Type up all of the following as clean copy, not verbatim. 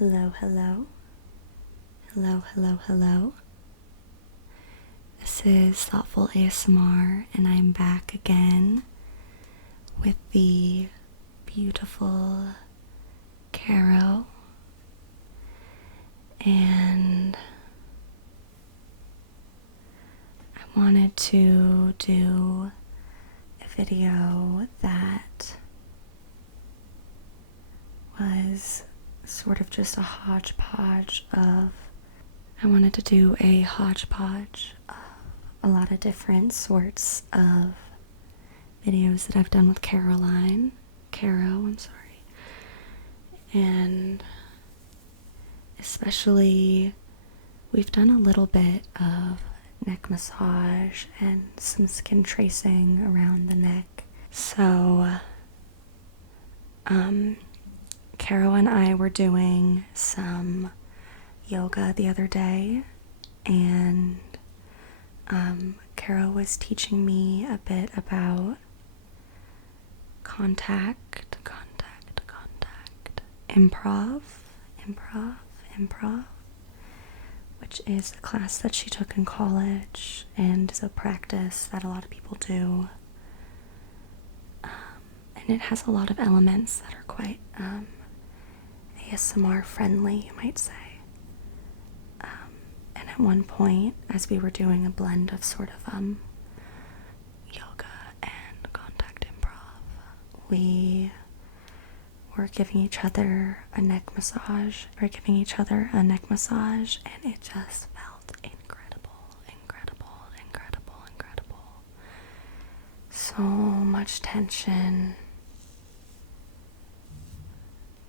Hello, hello. Hello, hello, hello. This is Thoughtful ASMR, and I'm back again with the beautiful Caro. And I wanted to do a video that was sort of just a hodgepodge of a lot of different sorts of videos that I've done with Caro, and especially we've done a little bit of neck massage and some skin tracing around the neck. So Caro and I were doing some yoga the other day, and Caro was teaching me a bit about improv, which is a class that she took in college and is a practice that a lot of people do. And it has a lot of elements that are quite ASMR friendly, you might say. And at one point, as we were doing a blend of sort of yoga and contact improv, we were giving each other a neck massage. And it just felt incredible. So much tension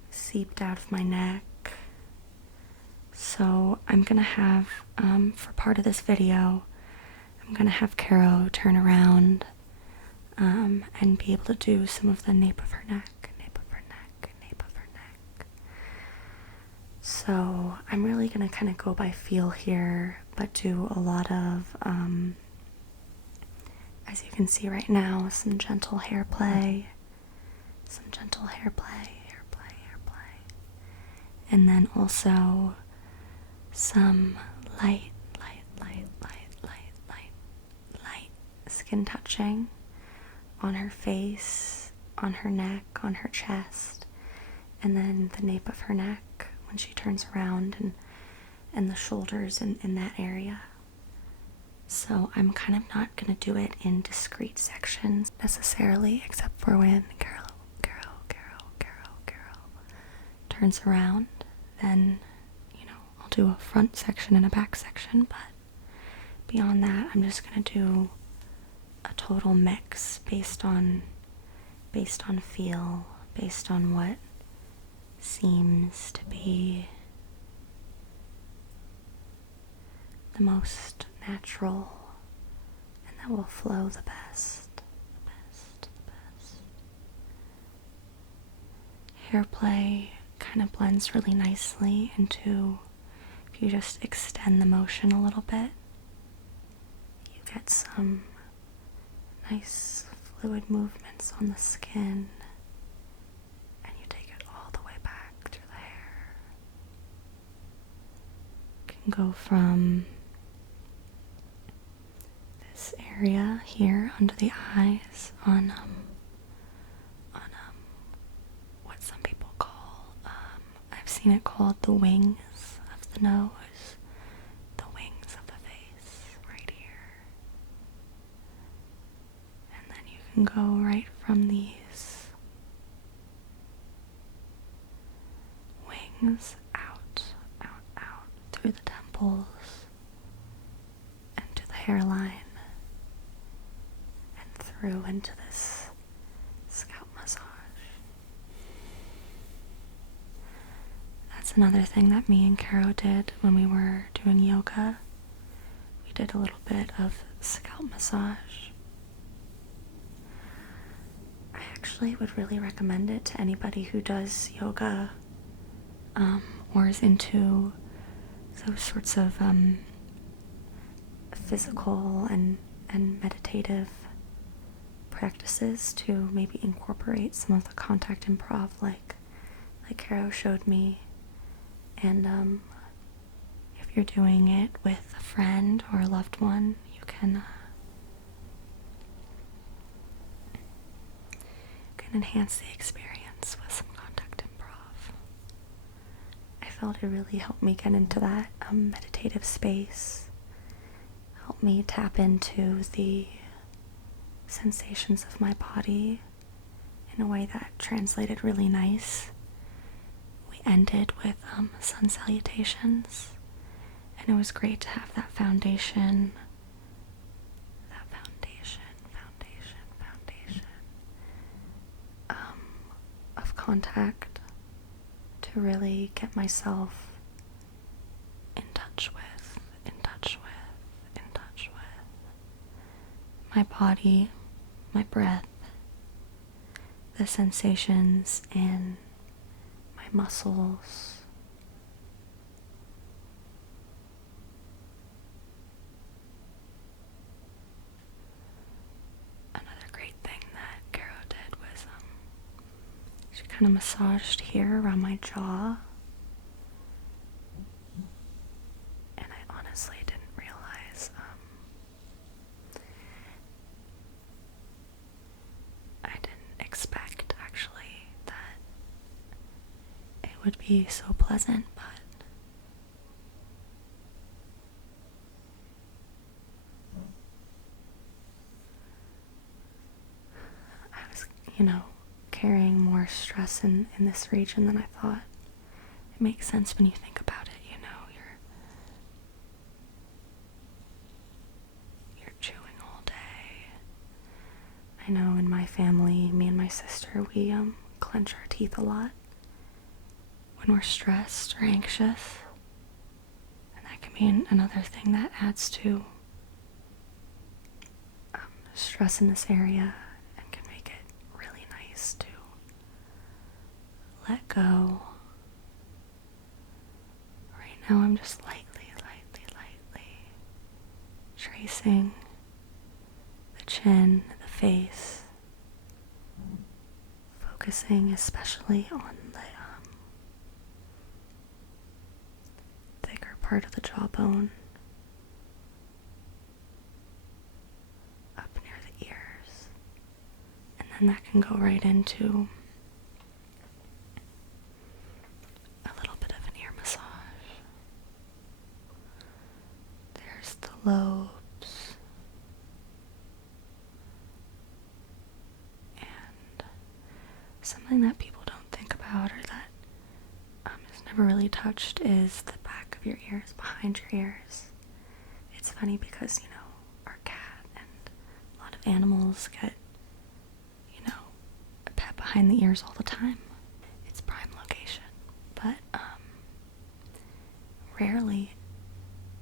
seeped out of my neck. So I'm gonna have, for part of this video, I'm gonna have Caro turn around and be able to do some of the nape of her neck. So I'm really gonna kind of go by feel here, but do a lot of, as you can see right now, some gentle hair play, and then also some light skin touching on her face, on her neck, on her chest, and then the nape of her neck when she turns around, and the shoulders in that area. So I'm kind of not going to do it in discrete sections necessarily, except for when Caro turns around. Then, I'll do a front section and a back section, but beyond that, I'm just going to do a total mix based on feel, based on what seems to be the most natural and that will flow the best. Hair play kind of blends really nicely into, if you just extend the motion a little bit, you get some nice fluid movements on the skin, and you take it all the way back through the hair. You can go from this area here under the eyes on what some people call, I've seen it called the wings of the nose, the wings of the face, right here. And then you can go right from these wings out through the temples and to the hairline and through into this scalp massage. That's another thing that me and Caro did when we were doing yoga. We did a little bit of scalp massage. I actually would really recommend it to anybody who does yoga or is into those sorts of physical and meditative practices, to maybe incorporate some of the contact improv like Caro showed me, And if you're doing it with a friend or a loved one, you can enhance the experience with some contact improv. I felt it really helped me get into that meditative space, helped me tap into the sensations of my body in a way that translated really nice. We ended with sun salutations, and it was great to have that foundation of contact to really get myself in touch with my body, my breath, the sensations in my muscles. Another great thing that Caro did was she kind of massaged here around my jaw, and I honestly didn't realize I didn't expect actually that it would be so pleasant, but I was, carrying more stress in this region than I thought. It makes sense when you think about it, you're chewing all day. I know in my family, me and my sister, we clench our teeth a lot when we're stressed or anxious, and that can be another thing that adds to stress in this area and can make it really nice to let go. Right now I'm just lightly tracing the chin, the face, focusing especially on the thicker part of the jawbone, up near the ears, and then that can go right into a little bit of an ear massage. There's the lobes, and something that people don't think about or that is never really touched is the back of your ears, behind your ears. It's funny because, our cat and a lot of animals get, a pat behind the ears all the time. It's prime location. But rarely,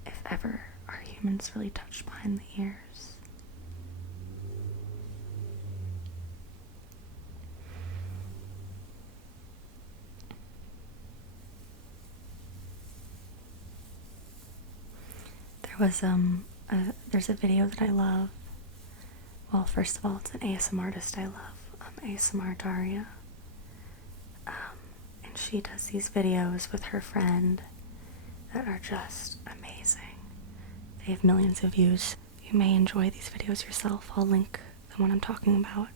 if ever, are humans really touched behind the ears. There's a video that I love. Well, first of all, it's an ASMR artist I love, ASMR Daria. And she does these videos with her friend that are just amazing. They have millions of views. You may enjoy these videos yourself. I'll link the one I'm talking about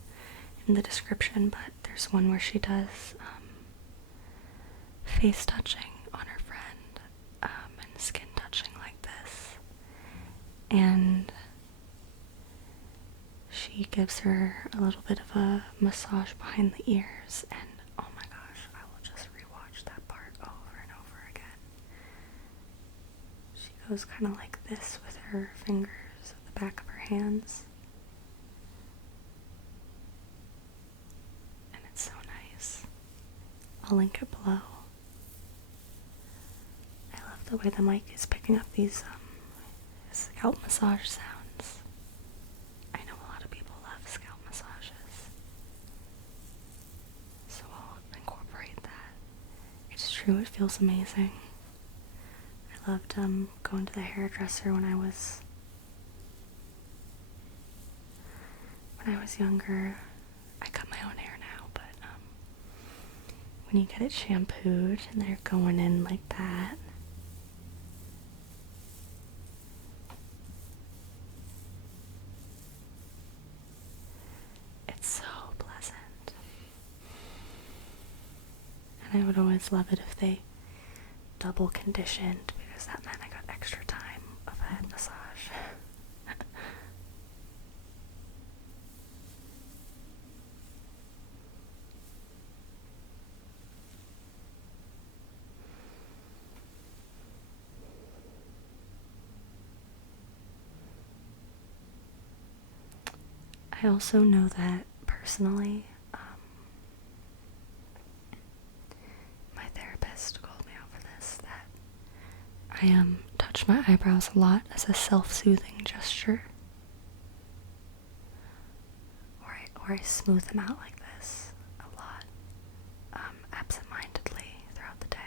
in the description, but there's one where she does face touching on her friend and skin touching like this. And she gives her a little bit of a massage behind the ears, and oh my gosh, I will just rewatch that part over and over again. She goes kind of like this with her fingers at the back of her hands, and it's so nice. I'll link it below. I love the way the mic is picking up these scalp massage sounds. I know a lot of people love scalp massages, so I'll incorporate that. It's true, it feels amazing. I loved going to the hairdresser when I was younger. I cut my own hair now, but when you get it shampooed and they're going in like that. It's so pleasant. And I would always love it if they double conditioned, because that meant I got extra time of a head massage. I also know that personally, my therapist called me out for this, that I touch my eyebrows a lot as a self-soothing gesture, or I smooth them out like this a lot, absent-mindedly throughout the day.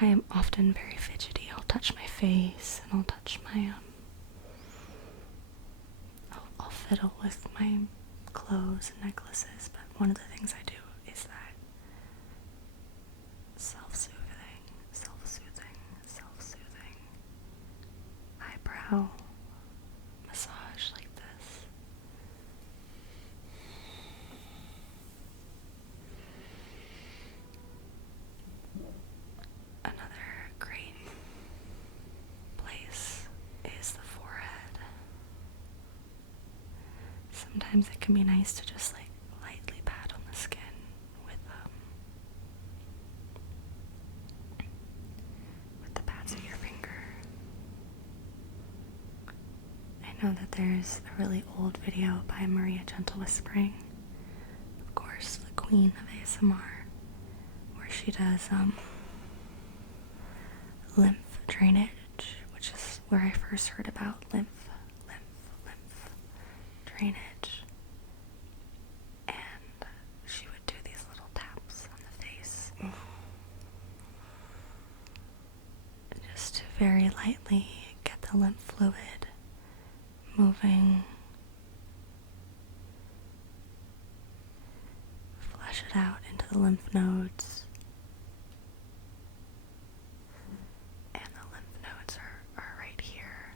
I am often very fidgety. I'll touch my face and I'll touch my I'll fiddle with my clothes and necklaces, but one of the things I do is that self-soothing eyebrow massage like this. Another great place is the forehead. Sometimes it can be nice to just like lightly pat on the skin with the pads of your finger. I know that there's a really old video by Maria Gentle Whispering, of course, the queen of ASMR, where she does lymph drainage, which is where I first heard about lymph drainage. And she would do these little taps on the face, just to very lightly get the lymph fluid moving, flush it out into the lymph nodes. And the lymph nodes are right here.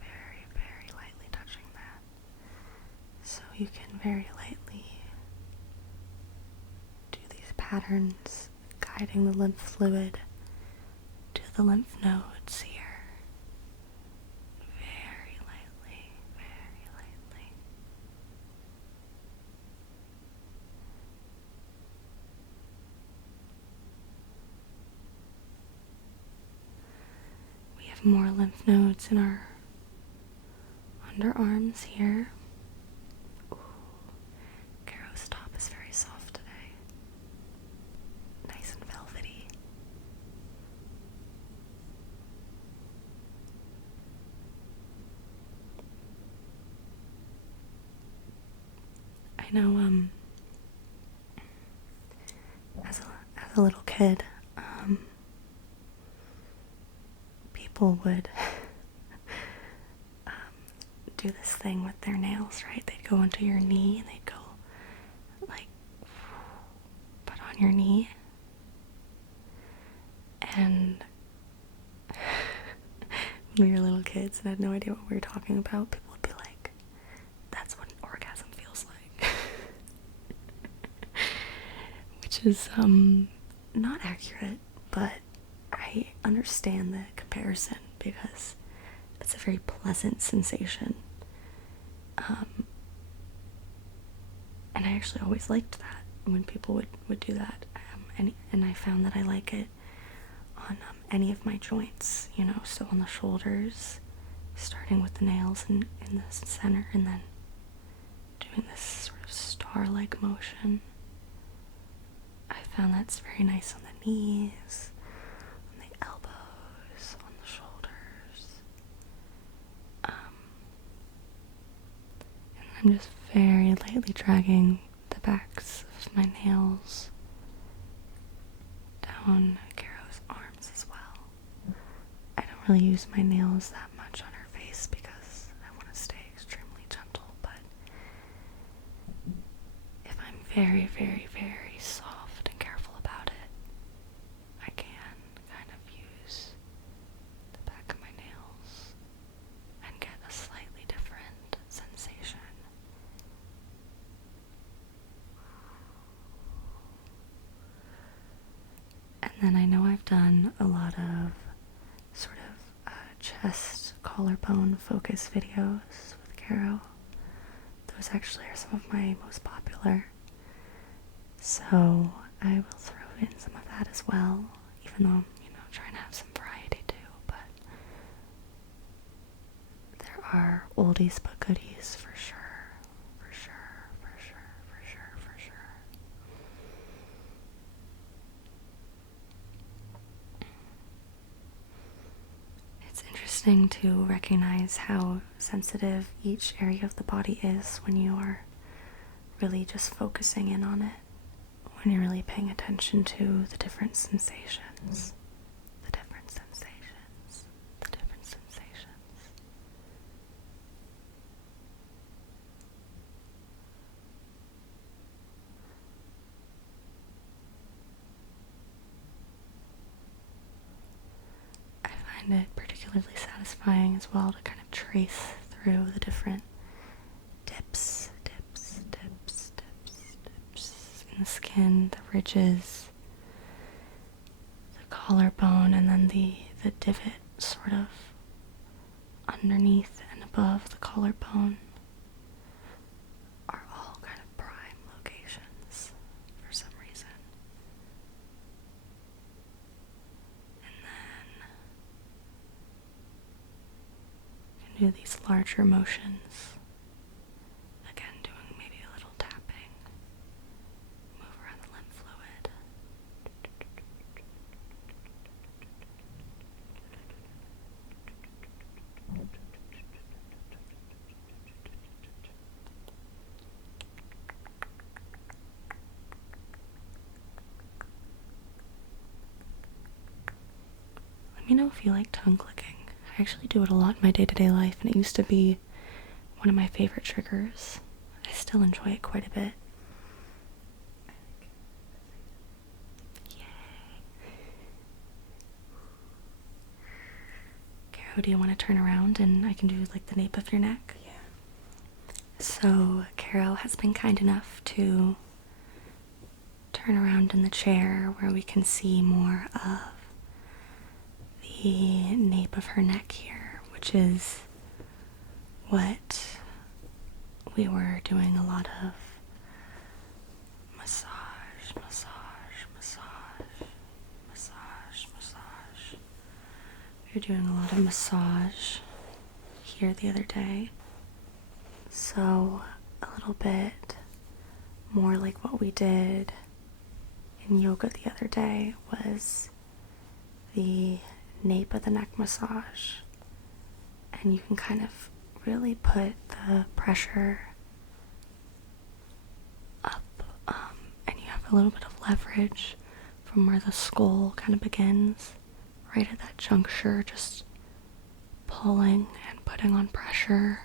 Very, very lightly touching that. So you can very lightly do these patterns, guiding the lymph fluid to the lymph nodes here. Very lightly, very lightly. We have more lymph nodes in our underarms here. Ooh, Caro's top is very soft today. Nice and velvety. I know, as a little kid, people would do this thing with their nails, right? They'd go into your knee and they'd go like put on your knee, and when we were little kids and had no idea what we were talking about, people would be like, that's what an orgasm feels like. Which is not accurate, but I understand the comparison because it's a very pleasant sensation. And I actually always liked that when people would do that. And I found that I like it on any of my joints, so on the shoulders, starting with the nails in the center, and then doing this sort of star-like motion. I found that's very nice on the knees, on the elbows, on the shoulders. And I'm just very lightly dragging the backs of my nails down Caro's arms as well. I don't really use my nails that much on her face because I want to stay extremely gentle, but very, very, very soft and careful about it, I can kind of use the back of my nails and get a slightly different sensation. And then I know I've done a lot of sort of chest collarbone focus videos with Caro. Those actually are some of my most popular. So I will throw in some of that as well, even though I'm, trying to have some variety too, but there are oldies but goodies for sure. For sure, for sure, for sure, for sure. It's interesting to recognize how sensitive each area of the body is when you are really just focusing in on it, when you're really paying attention to the different sensations, the different sensations, the different sensations. I find it particularly satisfying as well to kind of trace through the different dips, dips, dips, dips, dips in the skin, the ridges, the collarbone, and then the divot sort of underneath and above the collarbone are all kind of prime locations for some reason. And then you can do these larger motions. Again, doing maybe a little tapping. Move around the lymph fluid. Let me know if you like tongue clicking. I actually do it a lot in my day-to-day life, and it used to be one of my favorite triggers. I still enjoy it quite a bit. Yay. Caro, do you want to turn around and I can do like the nape of your neck? Yeah. So Caro has been kind enough to turn around in the chair where we can see more of the nape of her neck here, which is what we were doing a lot of massage, massage, massage, massage, massage. We were doing a lot of massage here the other day. So a little bit more like what we did in yoga the other day was the nape of the neck massage. And you can kind of really put the pressure up, and you have a little bit of leverage from where the skull kind of begins, right at that juncture, just pulling and putting on pressure.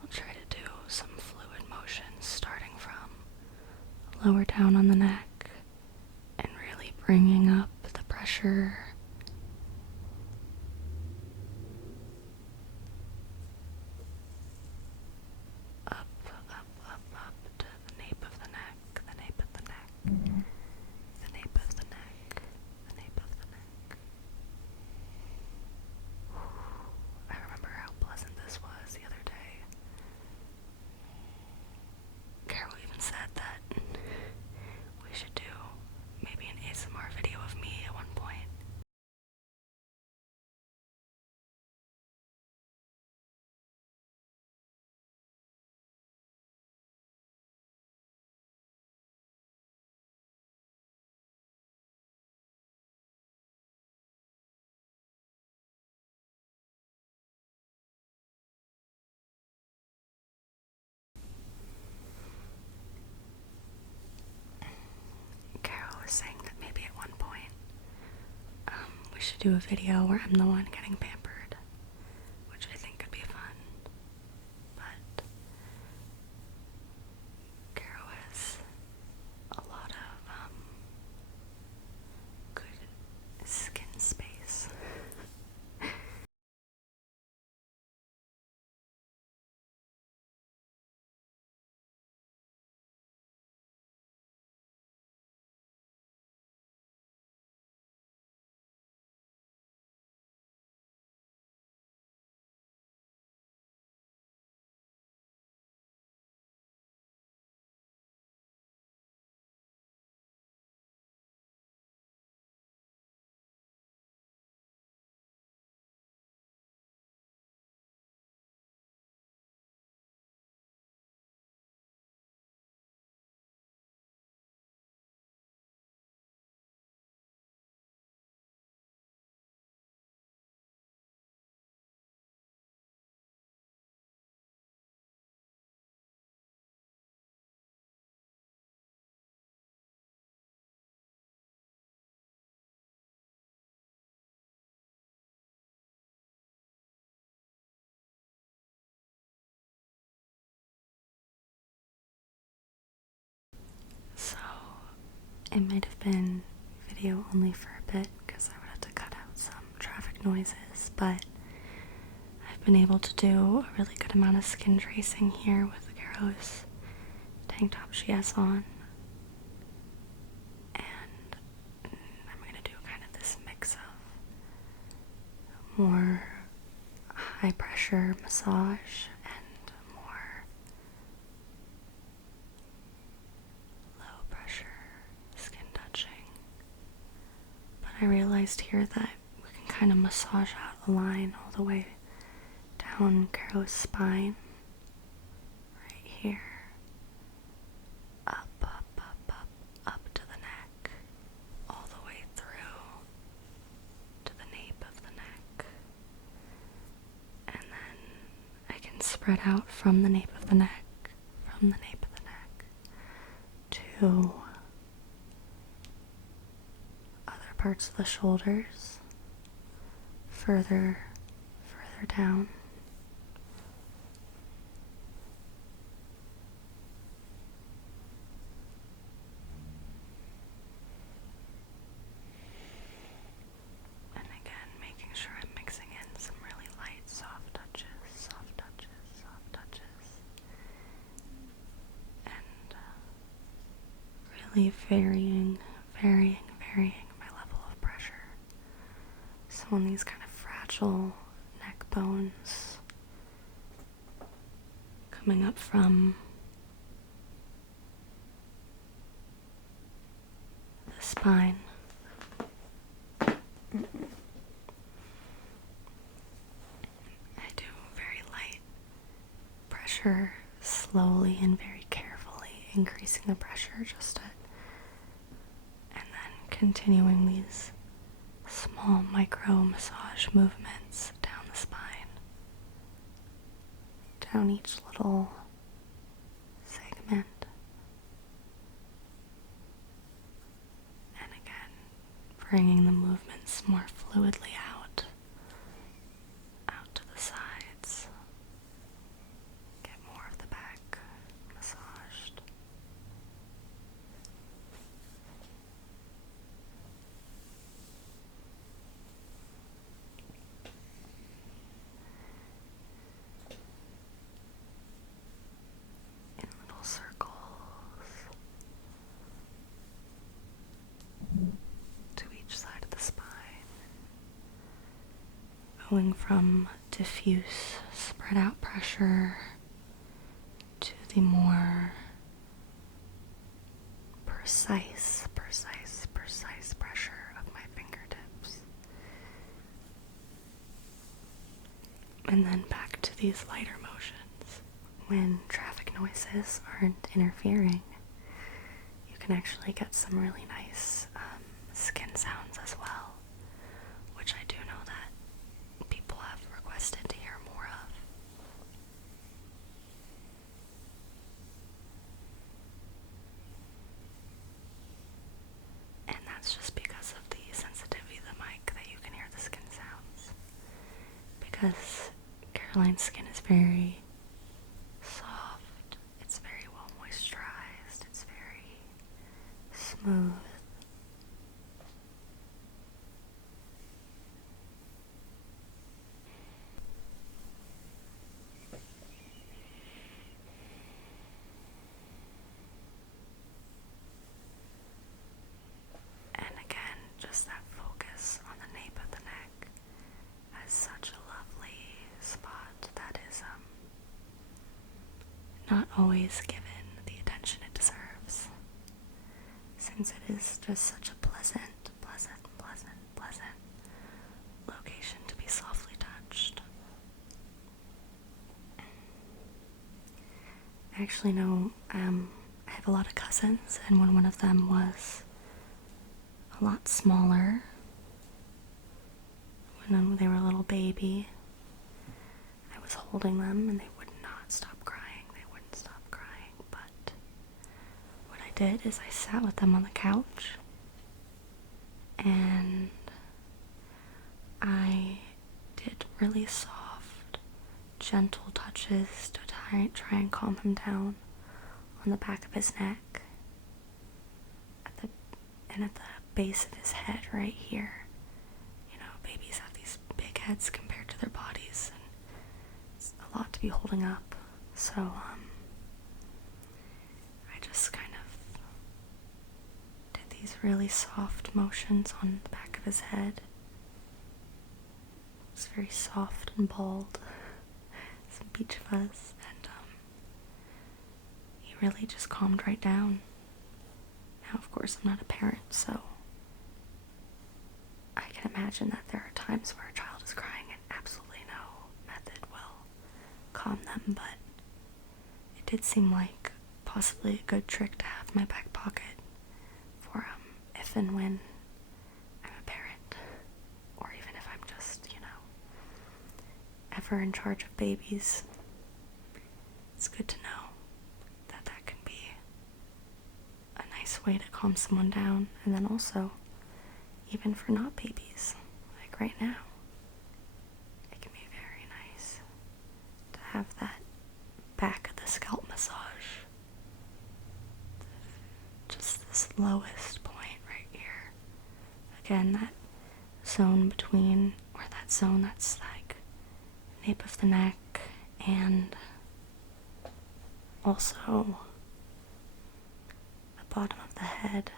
I'll try to do some fluid motions starting from lower down on the neck and really bringing up the pressure. Up, up, up, up to the nape of the neck, the nape of the neck, the nape of the neck, the nape of the neck. I remember how pleasant this was the other day. Carol even said that we should do maybe an ASMR video of me at one point. to do a video where I'm the one getting pampered, which I think could be fun. But Caro has a lot of good skin space. So it might have been video only for a bit because I would have to cut out some traffic noises, but I've been able to do a really good amount of skin tracing here with Caro's tank top she has on. And I'm going to do kind of this mix of more high pressure massage and more low pressure skin touching. But I realized here that we can kind of massage out a line all the way down Caro's spine, right here, up, up, up, up, up to the neck, all the way through to the nape of the neck. And then I can spread out from the nape of the neck, to other parts of the shoulders, further down. And again, making sure I'm mixing in some really light, soft touches. And really varying my level of pressure. So on these kind of fragile neck bones coming up from the spine, I do very light pressure, slowly and very carefully increasing the pressure and then continuing these small micro massage movements down the spine, down each little segment. And again, bringing the movements more fluidly out to the sides. Get more of the back massaged. In little circles to each side of the spine, going from diffuse, spread out pressure to the more precise pressure of my fingertips. And then back to these lighter motions. When traffic noises aren't interfering, you can actually get some really nice skin sounds as well, which I do know that people have requested to hear more of. And that's just because of the sensitivity of the mic, that you can hear the because Caroline's skin is very soft, it's very well moisturized, it's very smooth. And again, just that focus on the nape of the neck has such a lovely spot that is not always given the attention it deserves, since it is just such a pleasant location to be softly touched. I actually know I have a lot of cousins, and when one of them was a lot smaller, when they were a little baby, I was holding them and they would not stop crying. They wouldn't stop crying. But what I did is I sat with them on the couch and I did really soft, gentle touches to try and calm him down on the back of his neck and at the base of his head right here. You know, babies have these big heads compared to their bodies, and it's a lot to be holding up. So I just kind of did these really soft motions on the back of his head. It's very soft and bald, some beach fuzz, and he really just calmed right down. Now, of course, I'm not a parent, so I can imagine that there are times where a child is crying and absolutely no method will calm them, but it did seem like possibly a good trick to have in my back pocket for if and when I'm a parent, or even if I'm just, ever in charge of babies. It's good to know that that can be a nice way to calm someone down, and then also even for not babies, like right now, it can be very nice to have that back of the scalp massage, just this lowest point right here. Again, that zone between, or that zone that's like nape of the neck and also the bottom of the head.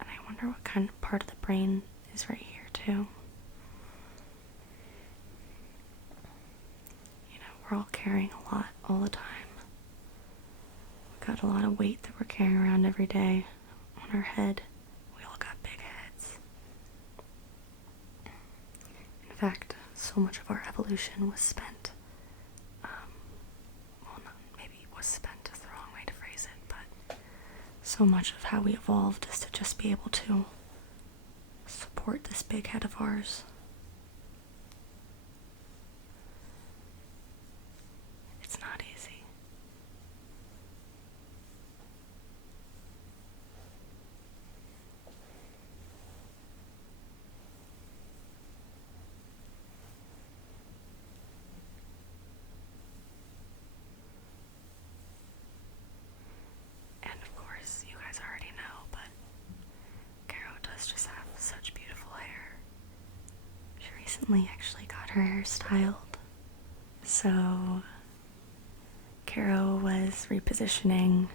And I wonder what kind of part of the brain is right here too. We're all carrying a lot all the time. We've got a lot of weight that we're carrying around every day on our head. We all got big heads. In fact, so much of our evolution was spent, maybe was spent is the wrong way to phrase it, but so much of how we evolved is to just be able to support this big head of ours. It's not easy. And of course, you guys already know, but Caro does just have such beautiful hair. She recently actually got her hair styled. So Caro was repositioning.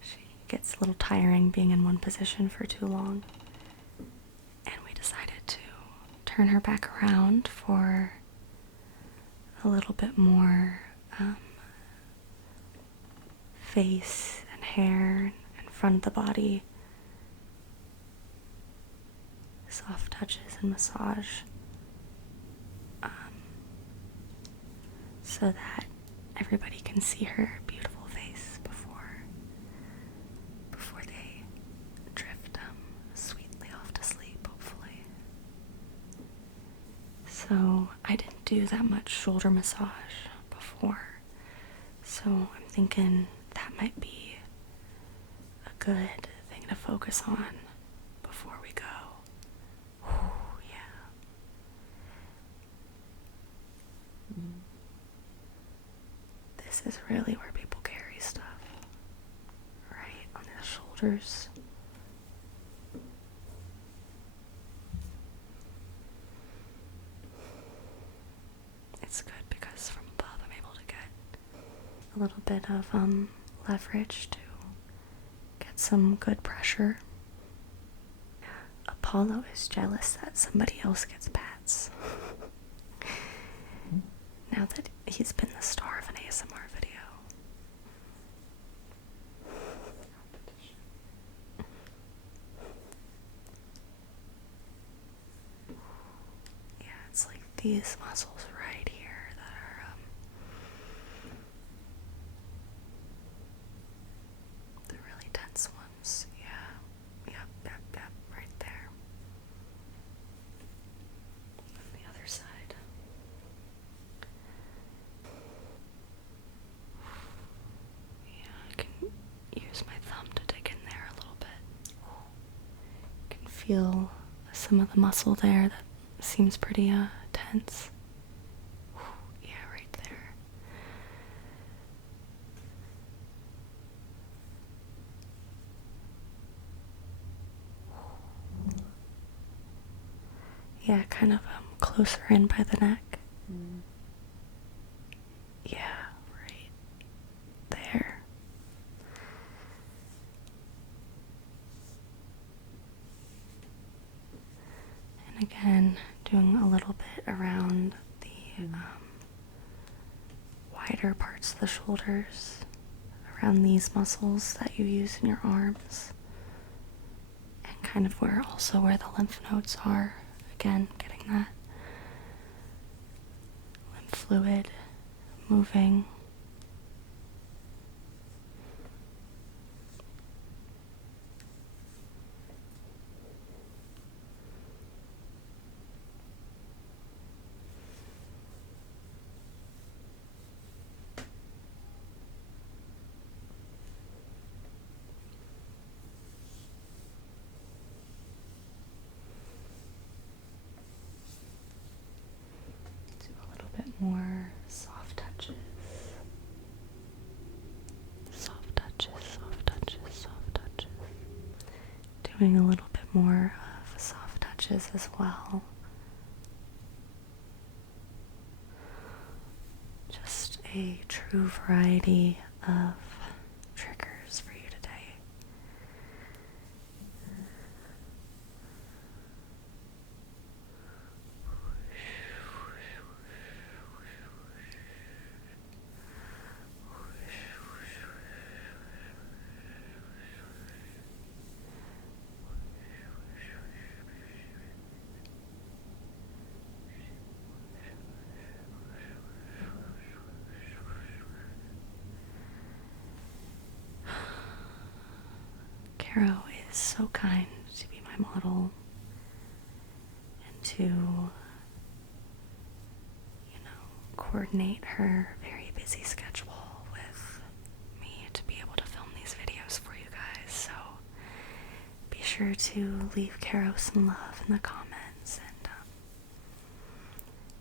She gets a little tiring being in one position for too long. And we decided to turn her back around for a little bit more face and hair and front of the body. Soft touches and massage. So that everybody can see her beautiful face before they drift sweetly off to sleep, hopefully. So I didn't do that much shoulder massage before, so I'm thinking that might be a good thing to focus on before we go. Ooh, yeah. this is really where people carry stuff. Right on the shoulders. It's good because from above I'm able to get a little bit of leverage to get some good pressure. Apollo is jealous that somebody else gets pats. Now that he's been the star of an ASMR video. Yeah, it's like these muscles right here that are the really tense ones. Yeah. Yep, right there. On the other side. Yeah, I can use my thumb to dig in there a little bit. You can feel some of the muscle there that seems pretty tense. Yeah, right there. Yeah, kind of closer in by the neck. Yeah, right there. And again, doing a little bit around the wider parts of the shoulders, around these muscles that you use in your arms, and kind of where the lymph nodes are. Again, getting that lymph fluid moving. Do a little bit more soft touches. Soft touches, soft touches, soft touches. Doing a little bit more of soft touches as well. Just a true variety of triggers for you today. Caro is so kind to be my model and to, coordinate her very busy schedule with me to be able to film these videos for you guys. So be sure to leave Caro some love in the comments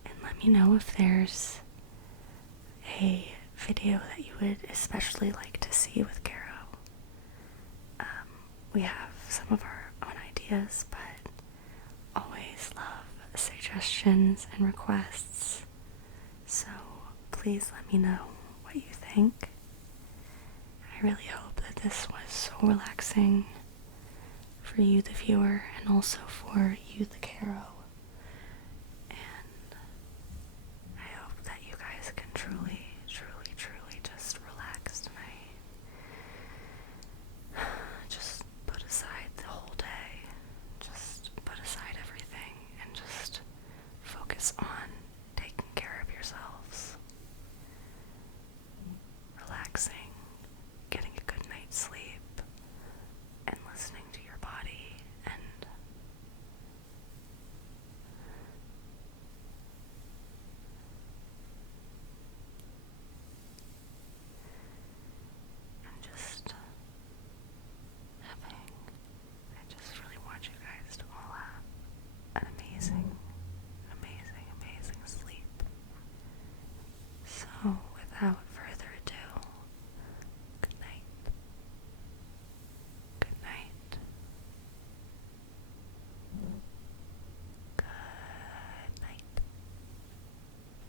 and let me know if there's a video that you would especially like to see with Caro. We have some of our own ideas, but always love suggestions and requests. So please let me know what you think. I really hope that this was so relaxing for you, the viewer, and also for you, the Caro. And I hope that you guys can truly, truly, truly just relax tonight. Just put aside the whole day. Just put aside everything and just focus on taking care of yourselves. Relaxing, getting a good night's sleep, and listening to your body and just I just really want you guys to all have an amazing, amazing, amazing sleep. So without